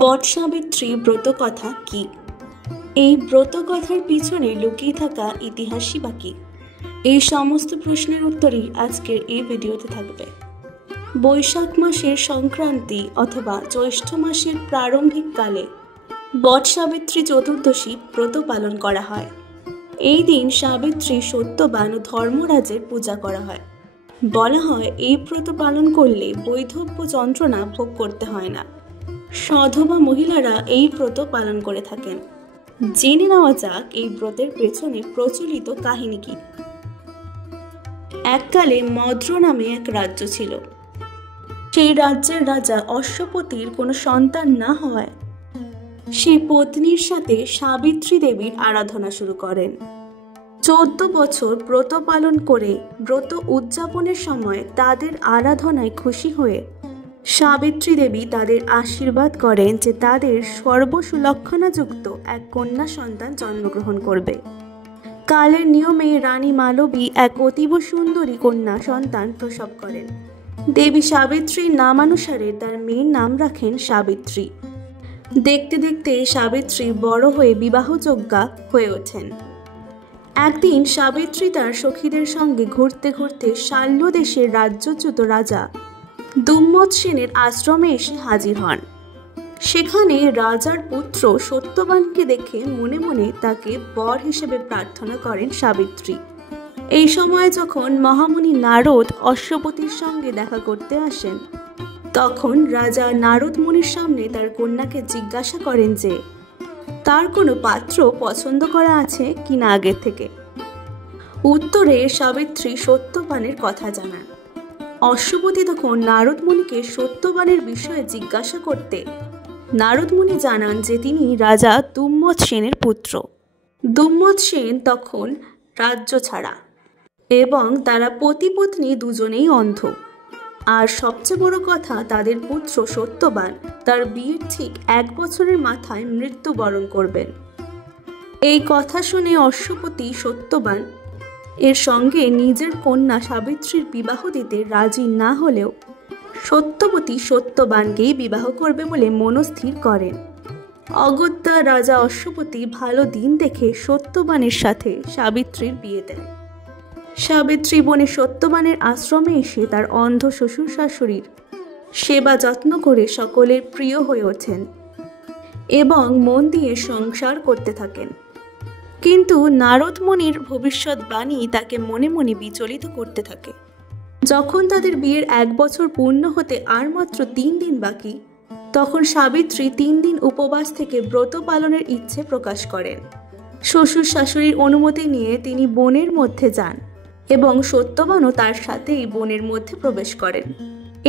বটসাবিত্রী ব্রতকথা কি? এই ব্রতকথার পিছনে লুকিয়ে থাকা ইতিহাসই বা কি? এই সমস্ত প্রশ্নের উত্তরই আজকের এই ভিডিওতে থাকবে। বৈশাখ মাসের সংক্রান্তি অথবা জ্যৈষ্ঠ মাসের প্রারম্ভিক কালে বটসাবিত্রী চতুর্দশী ব্রত পালন করা হয়। এই দিন সাবিত্রী, সত্যবান ও ধর্মরাজের পূজা করা হয়। বলা হয় এই ব্রত পালন করলে বৈধব্য যন্ত্রণা ভোগ করতে হয় না। সধবা মহিলারা এই ব্রত পালন করে থাকেন। জেনে নেওয়া যাক এই ব্রতের পেছনে প্রচলিত কাহিনী কি। এককালে মদ্র নামে এক রাজ্য ছিল। সেই রাজ্যের রাজা অশ্বপতির কোনো সন্তান না হওয়ায় সেই পত্নীর সাথে সাবিত্রী দেবীর আরাধনা শুরু করেন। 14 বছর ব্রত পালন করে ব্রত উদযাপনের সময় তাদের আরাধনায় খুশি হয়ে সাবিত্রী দেবী তাদের আশীর্বাদ করেন যে তাদের সর্বসুলক্ষণাযুক্ত এক কন্যা সন্তান জন্মগ্রহণ করবে। কালের নিয়মে রানী মালবী এক অতীব সুন্দরী কন্যা সন্তান প্রসব করেন। দেবী সাবিত্রীর নামানুসারে তার মেয়ের নাম রাখেন সাবিত্রী। দেখতে দেখতে সাবিত্রী বড় হয়ে বিবাহযোগ্যা হয়ে ওঠেন। একদিন সাবিত্রী তার সখীদের সঙ্গে ঘুরতে ঘুরতে শাল্য দেশের রাজ্যচ্যুত রাজা দুম্মত সেনের আশ্রমে এসে হাজির হন। সেখানে রাজার পুত্র সত্যবানকে দেখে মনে মনে তাকে বর হিসেবে প্রার্থনা করেন সাবিত্রী। এই সময় যখন মহামুনি নারদ অশ্বপতির সঙ্গে দেখা করতে আসেন, তখন রাজা নারদ মুনির সামনে তার কন্যাকে জিজ্ঞাসা করেন যে তার কোনো পাত্র পছন্দ করা আছে কিনা আগের থেকে। উত্তরে সাবিত্রী সত্যবানের কথা জানান। অশ্বপতি তখন নারদ মুনিকে সত্যবানের বিষয়ে জিজ্ঞাসা করতে নারদ মুনি জানান যে তিনি রাজা দুম্মত সেনের পুত্র। দুম্মত সেন তখন রাজ্য ছাড়া এবং তারা পতি-পত্নী দুজনেই অন্ধ। আর সবচেয়ে বড় কথা, তাদের পুত্র সত্যবান তার বিয়ের ঠিক 1 বছরের মাথায় মৃত্যুবরণ করবেন। এই কথা শুনে অশ্বপতি সত্যবান এর সঙ্গে নিজের কন্যা সাবিত্রীর বিবাহ দিতে রাজি না হলেও সত্যবতী সত্যবানকেই বিবাহ করবে বলে মনস্থির করেন। অগত্যা রাজা অশ্বপতি ভালো দিন দেখে সত্যবানের সাথে সাবিত্রীর বিয়ে দেন। সাবিত্রী বনে সত্যবানের আশ্রমে এসে তার অন্ধ শ্বশুর শাশুড়ির সেবা যত্ন করে সকলের প্রিয় হয়ে ওঠেন এবং মন দিয়ে সংসার করতে থাকেন। কিন্তু নারদ মুনির ভবিষ্যৎবাণী তাকে মনে মনে বিচলিত করতে থাকে। যখন তাদের বিয়ের 1 বছর পূর্ণ হতে আর মাত্র 3 দিন বাকি, তখন সাবিত্রী 3 দিন উপবাস থেকে ব্রত পালনের ইচ্ছে প্রকাশ করেন। শ্বশুর শাশুড়ির অনুমতি নিয়ে তিনি বনের মধ্যে যান এবং সত্যবানও তার সাথেই বনের মধ্যে প্রবেশ করেন।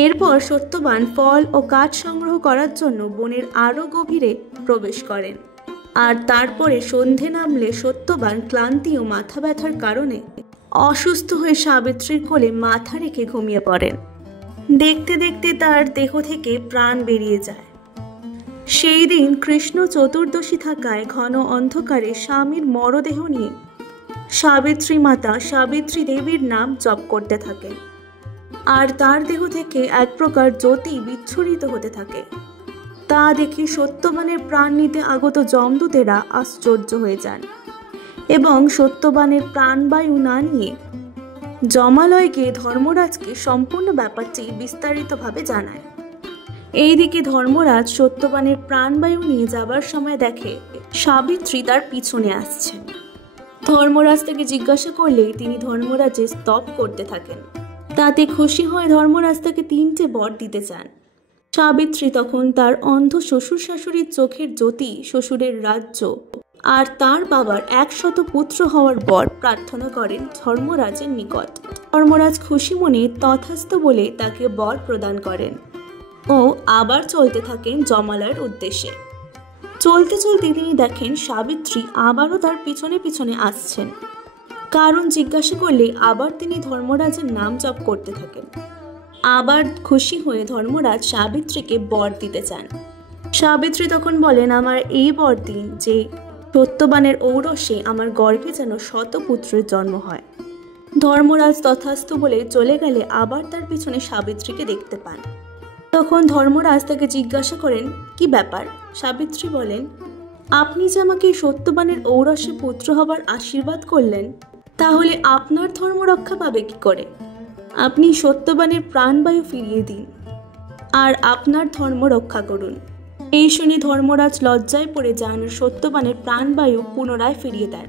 এরপর সত্যবান ফল ও কাঠ সংগ্রহ করার জন্য বনের আরও গভীরে প্রবেশ করেন। আর তারপরে সন্ধে নামলে সত্যবান ক্লান্তি ও মাথা ব্যথার কারণে অসুস্থ হয়ে সাবিত্রীর কোলে মাথা রেখে ঘুমিয়ে পড়েন। দেখতে দেখতে তার দেহ থেকে প্রাণ বেরিয়ে যায়। সেই দিন কৃষ্ণ চতুর্দশী থাকায় ঘন অন্ধকারে স্বামীর মরদেহ নিয়ে সাবিত্রী মাতা সাবিত্রী দেবীর নাম জপ করতে থাকেন। আর তার দেহ থেকে এক প্রকার জ্যোতি বিচ্ছুরিত হতে থাকে। তা দেখে সত্যবানের প্রাণ নিতে আগত যমদূতেরা আশ্চর্য হয়ে যান এবং সত্যবানের প্রাণবায়ু না নিয়ে যমালয়কে ধর্মরাজকে সম্পূর্ণ ব্যাপারটি বিস্তারিতভাবে জানায়। এইদিকে ধর্মরাজ সত্যবানের প্রাণবায়ু নিয়ে যাবার সময় দেখে সাবিত্রী তার পিছনে আসছেন। ধর্মরাজ তাকে জিজ্ঞাসা করলেই তিনি ধর্মরাজের স্তব করতে থাকেন। তাতে খুশি হয়ে ধর্মরাজ তাকে 3টে বর দিতে চান। সাবিত্রী তখন তার অন্ধ শ্বশুর শাশুড়ির চোখের জ্যোতি, শ্বশুরের রাজ্য আর তার বাবার 100 পুত্র হওয়ার বর প্রার্থনা করেন ধর্মরাজের নিকট। ধর্মরাজ খুশি মনে তথাস্তু বলে তাকে বর প্রদান করেন ও আবার চলতে থাকেন যমালয়ের উদ্দেশ্যে। চলতে চলতে তিনি দেখেন সাবিত্রী আবারও তার পিছনে পিছনে আসছেন। কারণ জিজ্ঞাসা করলে আবার তিনি ধর্মরাজের নাম জপ করতে থাকেন। আবার খুশি হয়ে ধর্মরাজ সাবিত্রীকে বর দিতে চান। সাবিত্রী তখন বলেন, আমার এই বর দিন যে সত্যবানের ঔরসে আমার গর্ভে যেন 100 পুত্রের জন্ম হয়। ধর্মরাজ তথাস্তু বলে চলে গেলে আবার তার পিছনে সাবিত্রীকে দেখতে পান। তখন ধর্মরাজ তাকে জিজ্ঞাসা করেন, কি ব্যাপার, সাবিত্রী বলেন, আপনি যে আমাকে সত্যবানের ঔরসে পুত্র হবার আশীর্বাদ করলেন, তাহলে আপনার ধর্ম রক্ষা পাবে কি করে? আপনি সত্যবানের প্রাণবায়ু ফিরিয়ে দিন আর আপনার ধর্ম রক্ষা করুন। এই শুনে ধর্মরাজ লজ্জায় পড়ে যান, সত্যবানের প্রাণবায়ু পুনরায় ফিরিয়ে দেন।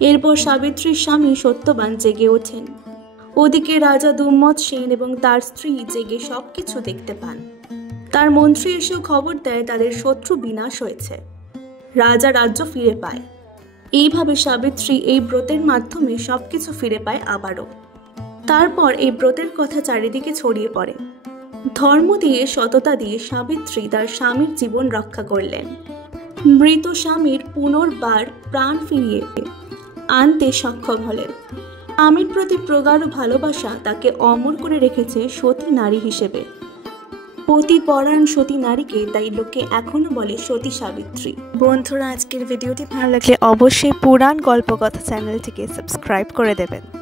এরপর সাবিত্রীর স্বামী সত্যবান জেগে ওঠেন। ওদিকে রাজা দুম্মত সেন এবং তার স্ত্রী জেগে সবকিছু দেখতে পান। তার মন্ত্রী এসেও খবর দেয় তাদের শত্রু বিনাশ হয়েছে। রাজা রাজ্য ফিরে পায়। এইভাবে সাবিত্রী এই ব্রতের মাধ্যমে সবকিছু ফিরে পায় আবারও। তারপর এই ব্রতের কথা চারিদিকে ছড়িয়ে পড়ে। ধর্ম দিয়ে, সততা দিয়ে সাবিত্রী তার স্বামীর জীবন রক্ষা করলেন। মৃত স্বামীর পুনর্বার প্রাণ ফিরিয়ে আনতে সক্ষম হলেন। স্বামীর প্রতি প্রগাঢ় ভালোবাসা তাকে অমর করে রেখেছে সতী নারী হিসেবে। পতিপরায়ণ সতী নারীকে তাই লোকে এখনো বলে সতী সাবিত্রী। বন্ধুরা, আজকের ভিডিওটি ভালো লাগলে অবশ্যই পুরাণ গল্পকথা চ্যানেলটিকে সাবস্ক্রাইব করে দেবেন।